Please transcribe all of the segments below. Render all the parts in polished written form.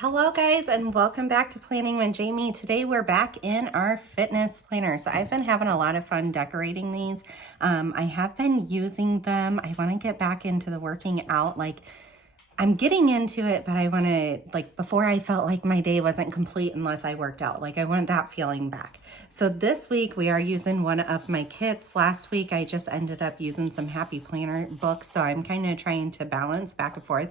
Hello guys, and welcome back to Planning with Jamie. Today we're back in our fitness planners. I've been having a lot of fun decorating these. I have been using them. I want to get back into the working out. I'm getting into it, but I want to, before I felt like my day wasn't complete unless I worked out. I want that feeling back. So this week we are using one of my kits. Last week I just ended up using some Happy Planner books, so I'm kind of trying to balance back and forth.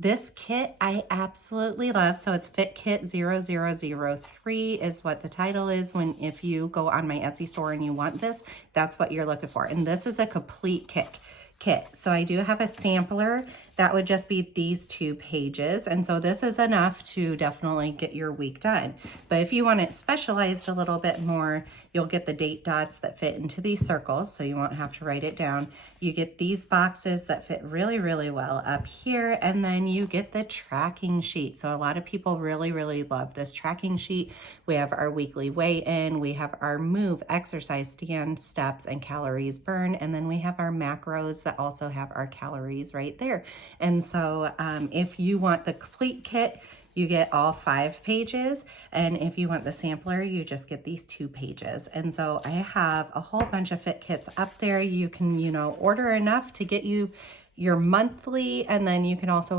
This kit I absolutely love. So it's Fit Kit 0003 is what the title is. If you go on my Etsy store and you want this, that's what you're looking for. And this is a complete kit. So I do have a sampler that would just be these 2 pages. And so this is enough to definitely get your week done. But if you want it specialized a little bit more, you'll get the date dots that fit into these circles, so you won't have to write it down. You get these boxes that fit really, really well up here, and then you get the tracking sheet. So a lot of people really, really love this tracking sheet. We have our weekly weigh-in, we have our move, exercise, stand, steps, and calories burned, and then we have our macros that also have our calories right there. And so if you want the complete kit, you get all 5 pages. And if you want the sampler, you just get these 2 pages. And so I have a whole bunch of fit kits up there. You can, order enough to get you your monthly, and then you can also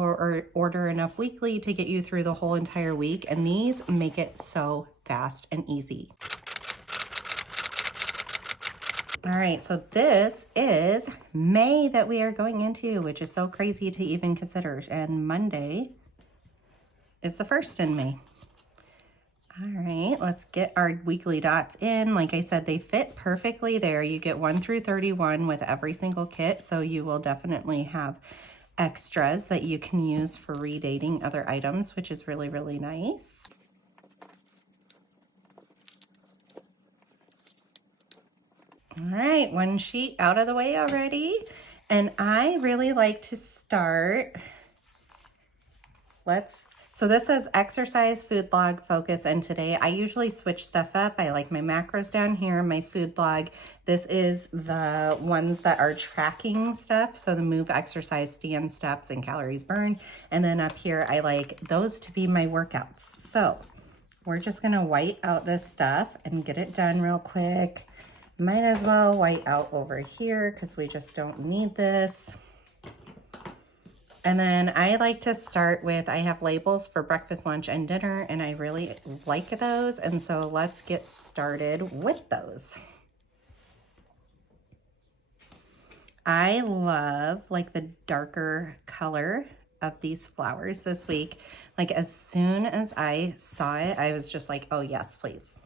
order enough weekly to get you through the whole entire week. And these make it so fast and easy. All right, so this is May that we are going into, which is so crazy to even consider. And Monday is the 1st in May. All right, let's get our weekly dots in. Like I said, they fit perfectly there. You get 1 through 31 with every single kit, so you will definitely have extras that you can use for redating other items, which is really, really nice. All right, 1 sheet out of the way already. And I really like to start, so this says exercise, food log, focus, and today I usually switch stuff up. I like my macros down here, my food log. This is the ones that are tracking stuff. So the move, exercise, stand, steps, and calories burned. And then up here, I like those to be my workouts. So we're just gonna white out this stuff and get it done real quick. Might as well white out over here because we just don't need this. And then I like to start with, I have labels for breakfast, lunch, and dinner, and I really like those. And so let's get started with those. I love the darker color of these flowers this week. As soon as I saw it, I was just like, oh yes, please.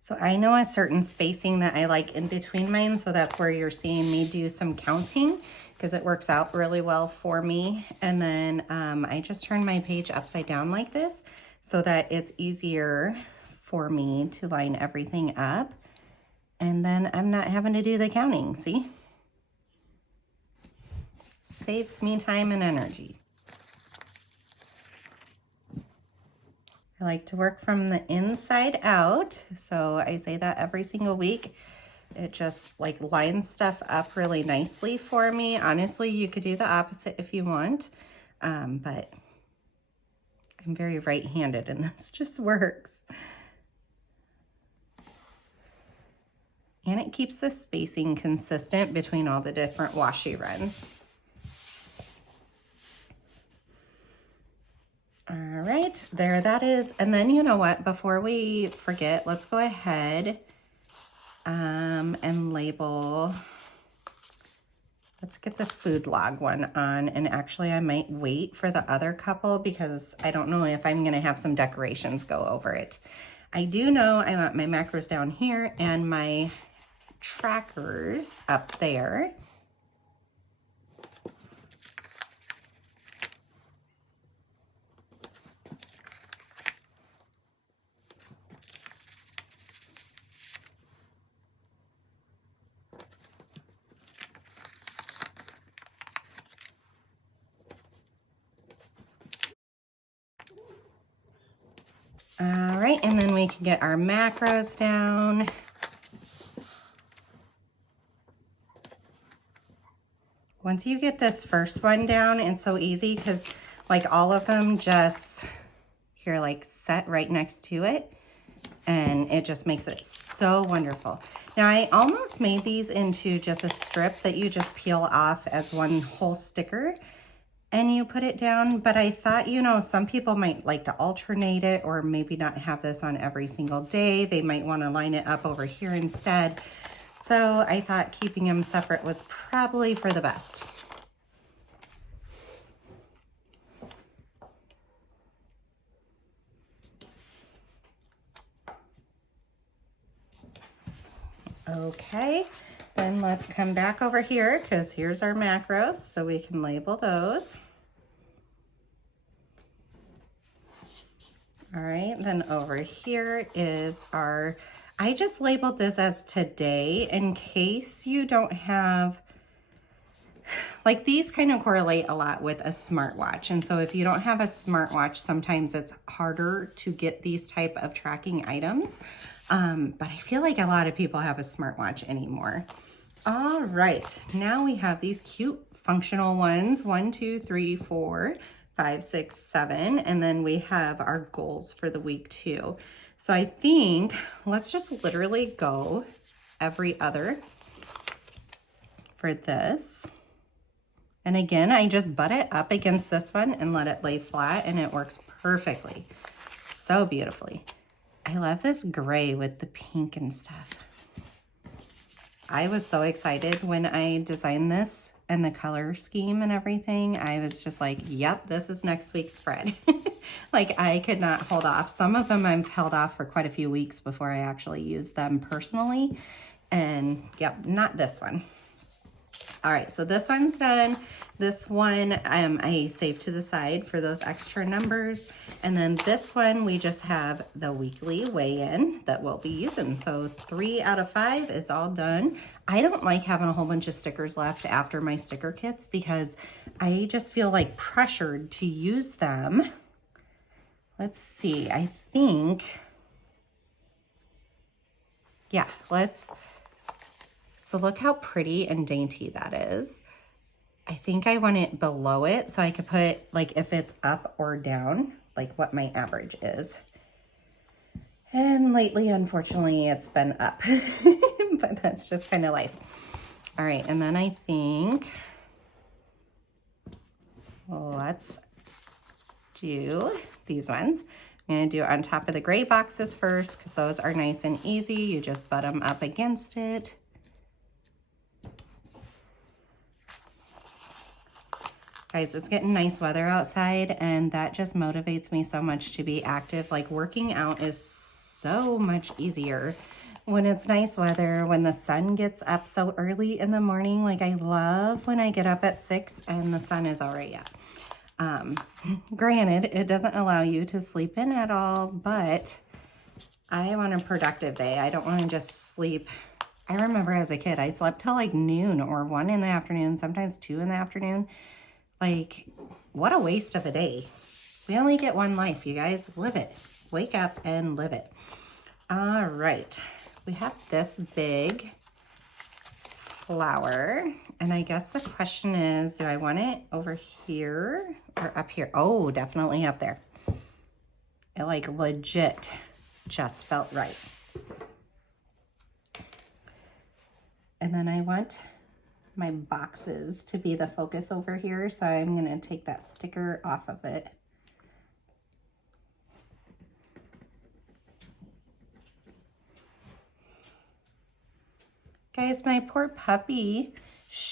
So I know a certain spacing that I like in between mine, so that's where you're seeing me do some counting because it works out really well for me. And then I just turn my page upside down like this so that it's easier for me to line everything up. And then I'm not having to do the counting, see? Saves me time and energy. I like to work from the inside out. So I say that every single week. It just lines stuff up really nicely for me. Honestly, you could do the opposite if you want, but I'm very right-handed and this just works. And it keeps the spacing consistent between all the different washi runs. All right, there that is. And then you know what, before we forget, let's go ahead and label, let's get the food log one on. And actually I might wait for the other couple because I don't know if I'm gonna have some decorations go over it. I do know I want my macros down here and my trackers up there. All right, and then we can get our macros down. Once you get this first one down, it's so easy because like all of them just here like set right next to it, and it just makes it so wonderful. Now I almost made these into just a strip that you just peel off as one whole sticker and you put it down, but I thought, you know, some people might like to alternate it or maybe not have this on every single day. They might want to line it up over here instead. So I thought keeping them separate was probably for the best. Okay, then let's come back over here because here's our macros, so we can label those. All right, then over here is our, I just labeled this as today in case you don't have, like these kind of correlate a lot with a smartwatch. And so if you don't have a smartwatch, sometimes it's harder to get these type of tracking items. But I feel like a lot of people have a smartwatch anymore. All right, now we have these cute functional ones, 1, 2, 3, 4, 5, 6, 7, and then we have our goals for the week too. So I think let's just literally go every other for this. And again, I just butt it up against this one and let it lay flat, and it works perfectly, so beautifully. I love this gray with the pink and stuff. I was so excited when I designed this and the color scheme and everything. I was just like, yep, this is next week's spread. Like I could not hold off. Some of them I've held off for quite a few weeks before I actually use them personally. And yep, not this one. All right, so this one's done. This one I saved to the side for those extra numbers. And then this one, we just have the weekly weigh-in that we'll be using. So 3 out of 5 is all done. I don't like having a whole bunch of stickers left after my sticker kits because I just feel like pressured to use them. Let's see, I think, yeah, so look how pretty and dainty that is. I think I want it below it so I could put like if it's up or down, like what my average is. And lately, unfortunately, it's been up, but that's just kind of life. All right, and then I think let's do these ones. I'm gonna do on top of the gray boxes first because those are nice and easy. You just butt them up against it. Guys, it's getting nice weather outside and that just motivates me so much to be active. Like working out is so much easier when it's nice weather, when the sun gets up so early in the morning. Like I love when I get up at 6 and the sun is already up. Granted, it doesn't allow you to sleep in at all, but I want a productive day. I don't want to just sleep. I remember as a kid, I slept till like noon or 1 in the afternoon, sometimes 2 in the afternoon. Like, what a waste of a day. We only get one life, you guys. Live it. Wake up and live it. All right. We have this big flower. And I guess the question is, do I want it over here or up here? Oh, definitely up there. It like legit just felt right. And then I want my boxes to be the focus over here, so I'm going to take that sticker off of it. Guys, my poor puppy,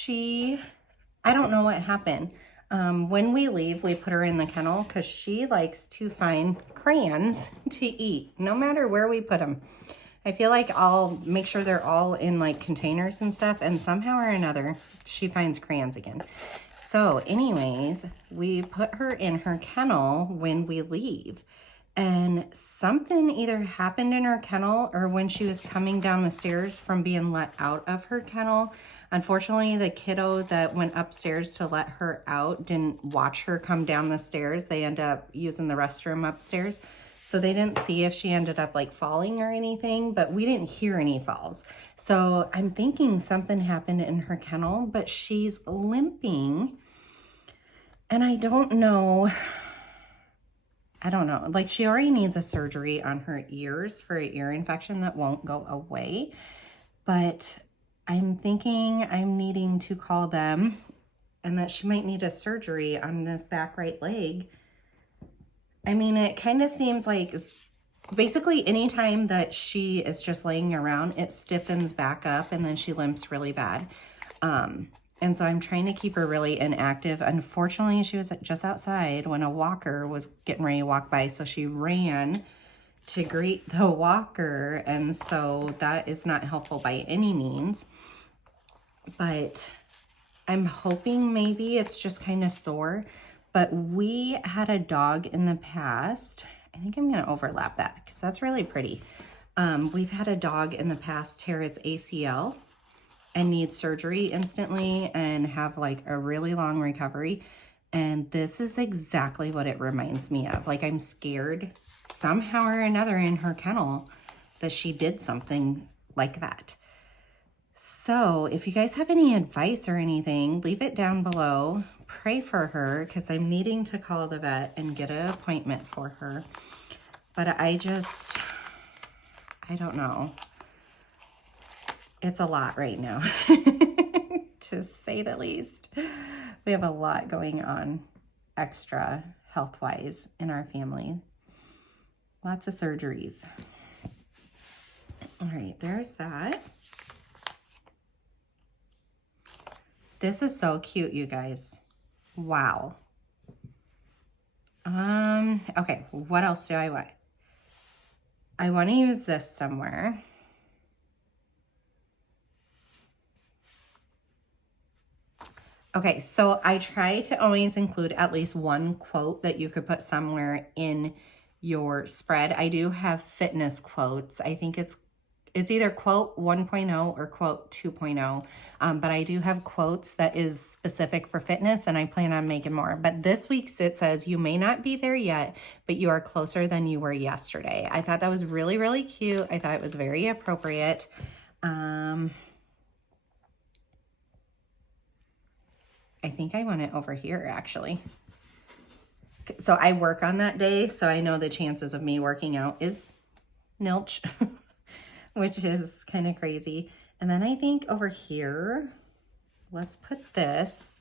I don't know what happened. When we leave, we put her in the kennel because she likes to find crayons to eat, no matter where we put them. I feel like I'll make sure they're all in like containers and stuff, and somehow or another, she finds crayons again. So anyways, we put her in her kennel when we leave, and something either happened in her kennel or when she was coming down the stairs from being let out of her kennel. Unfortunately, the kiddo that went upstairs to let her out didn't watch her come down the stairs. They end up using the restroom upstairs. So they didn't see if she ended up like falling or anything, but we didn't hear any falls. So I'm thinking something happened in her kennel, but she's limping. And I don't know. Like she already needs a surgery on her ears for an ear infection that won't go away. But I'm thinking I'm needing to call them and that she might need a surgery on this back right leg. I mean, it kind of seems like basically anytime that she is just laying around, it stiffens back up and then she limps really bad. And so I'm trying to keep her really inactive. Unfortunately, she was just outside when a walker was getting ready to walk by. So she ran to greet the walker. And so that is not helpful by any means. But I'm hoping maybe it's just kind of sore. But we had a dog in the past. I think I'm going to overlap that because that's really pretty. We've had a dog in the past tear its ACL and need surgery instantly and have like a really long recovery. And this is exactly what it reminds me of. Like I'm scared somehow or another in her kennel that she did something like that. So if you guys have any advice or anything, leave it down below. Pray for her because I'm needing to call the vet and get an appointment for her. But I don't know. It's a lot right now, to say the least. We have a lot going on extra health-wise in our family. Lots of surgeries. All right, there's that. This is so cute, you guys. Wow. Okay, what else do I want? I want to use this somewhere. Okay, so I try to always include at least one quote that you could put somewhere in your spread. I do have fitness quotes. I think it's either quote 1.0 or quote 2.0, but I do have quotes that is specific for fitness and I plan on making more. But this week's it says, you may not be there yet, but you are closer than you were yesterday. I thought that was really, really cute. I thought it was very appropriate. I think I want it over here actually. So I work on that day, so I know the chances of me working out is nilch, which is kind of crazy. And then I think over here, let's put this.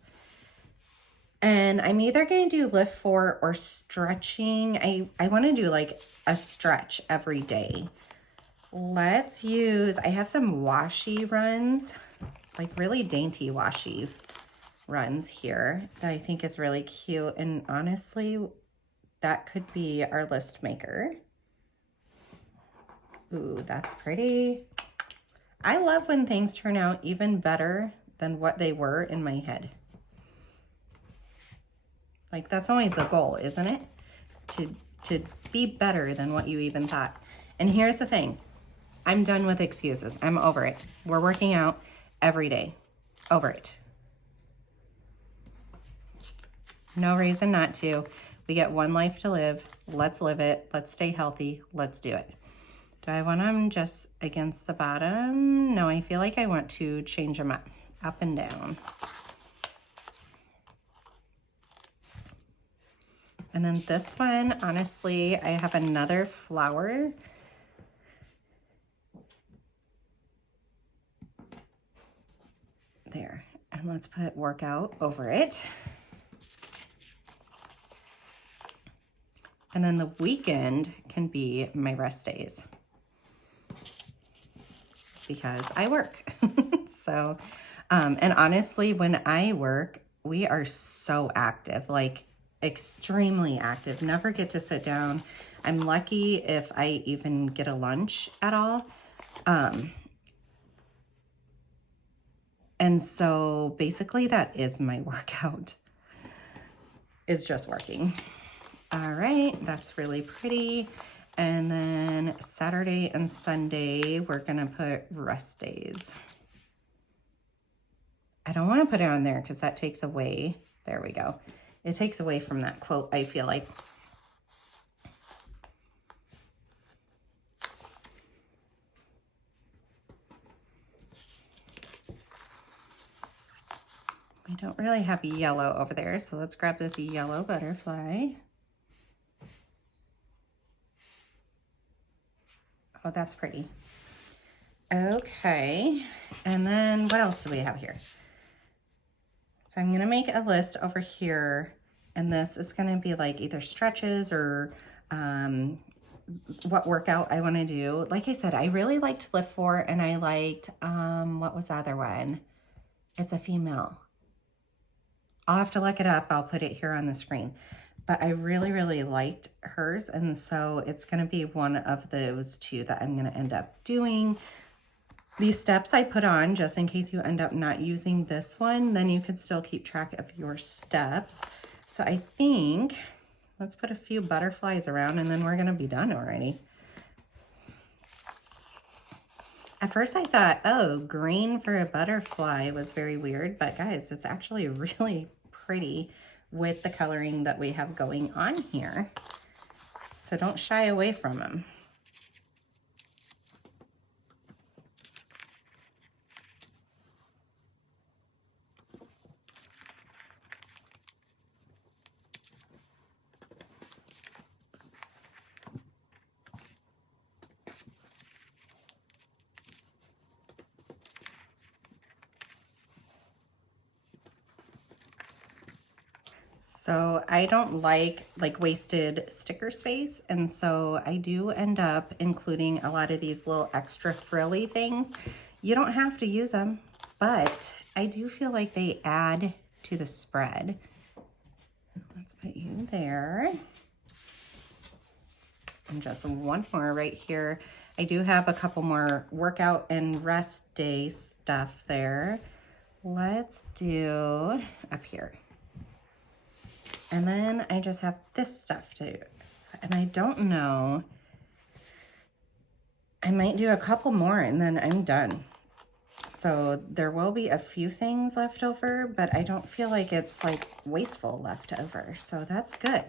And I'm either going to do lift 4 or stretching. I want to do like a stretch every day. Let's use, I have some washi runs, like really dainty washi runs here that I think is really cute. And honestly, that could be our list maker. Ooh, that's pretty. I love when things turn out even better than what they were in my head. Like that's always the goal, isn't it? To be better than what you even thought. And here's the thing. I'm done with excuses. I'm over it. We're working out every day. Over it. No reason not to. We get one life to live. Let's live it. Let's stay healthy. Let's do it. Do I want them just against the bottom? No, I feel like I want to change them up and down. And then this one, honestly, I have another flower. There. And let's put workout over it. And then the weekend can be my rest days because I work. So, and honestly, when I work, we are so active, like extremely active, never get to sit down. I'm lucky if I even get a lunch at all. And so basically that is my workout, is just working. All right, that's really pretty. And then Saturday and Sunday, we're gonna put rest days. I don't wanna put it on there because that takes away, there we go. It takes away from that quote, I feel like. I don't really have yellow over there, so let's grab this yellow butterfly. Oh, that's pretty. Okay, and then what else do we have here? So I'm gonna make a list over here, and this is gonna be like either stretches or what workout I wanna do. Like I said, I really liked Lift 4, and I liked, what was the other one? It's a female. I'll have to look it up. I'll put it here on the screen. But I really, really liked hers, and so it's gonna be one of those two that I'm gonna end up doing. These steps I put on just in case you end up not using this one, then you could still keep track of your steps. So I think, let's put a few butterflies around and then we're gonna be done already. At first I thought, oh, green for a butterfly was very weird, but guys, it's actually really pretty with the coloring that we have going on here. So don't shy away from them. So I don't like wasted sticker space, and so I do end up including a lot of these little extra frilly things. You don't have to use them, but I do feel like they add to the spread. Let's put you there. And just one more right here. I do have a couple more workout and rest day stuff there. Let's do up here. And then I just have this stuff too. And I don't know, I might do a couple more and then I'm done. So there will be a few things left over, but I don't feel like it's like wasteful left over. So that's good.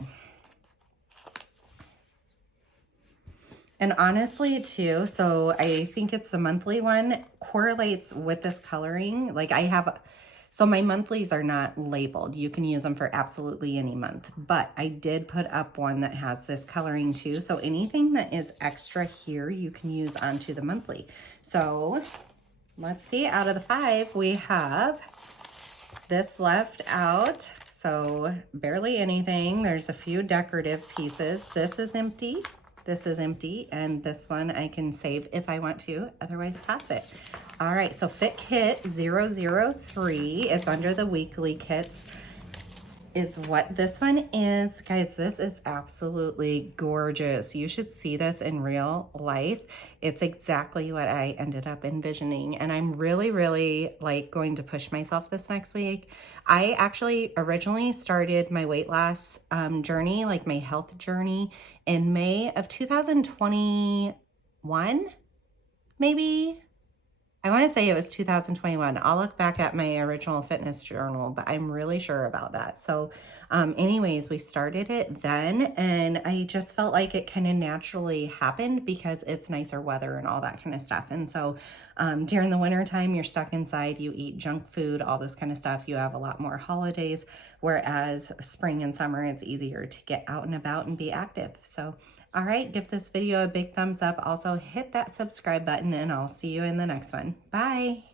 And honestly too, so I think it's the monthly one correlates with this coloring. Like I have, so my monthlies are not labeled. You can use them for absolutely any month, but I did put up one that has this coloring too. So anything that is extra here, you can use onto the monthly. So let's see, out of the 5, we have this left out. So barely anything. There's a few decorative pieces. This is empty. This is empty, and this one I can save if I want to, otherwise toss it. All right, so Fit Kit 003, it's under the weekly kits, is what this one is. Guys, this is absolutely gorgeous. You should see this in real life. It's exactly what I ended up envisioning, and I'm really, really like going to push myself this next week. I actually originally started my weight loss journey, like my health journey, in May of 2021, maybe? I want to say it was 2021. I'll look back at my original fitness journal, but I'm really sure about that. So anyways, we started it then, and I just felt like it kind of naturally happened because it's nicer weather and all that kind of stuff. And so during the winter time, you're stuck inside, you eat junk food, all this kind of stuff. You have a lot more holidays, whereas spring and summer, it's easier to get out and about and be active. So all right, give this video a big thumbs up. Also hit that subscribe button, and I'll see you in the next one. Bye.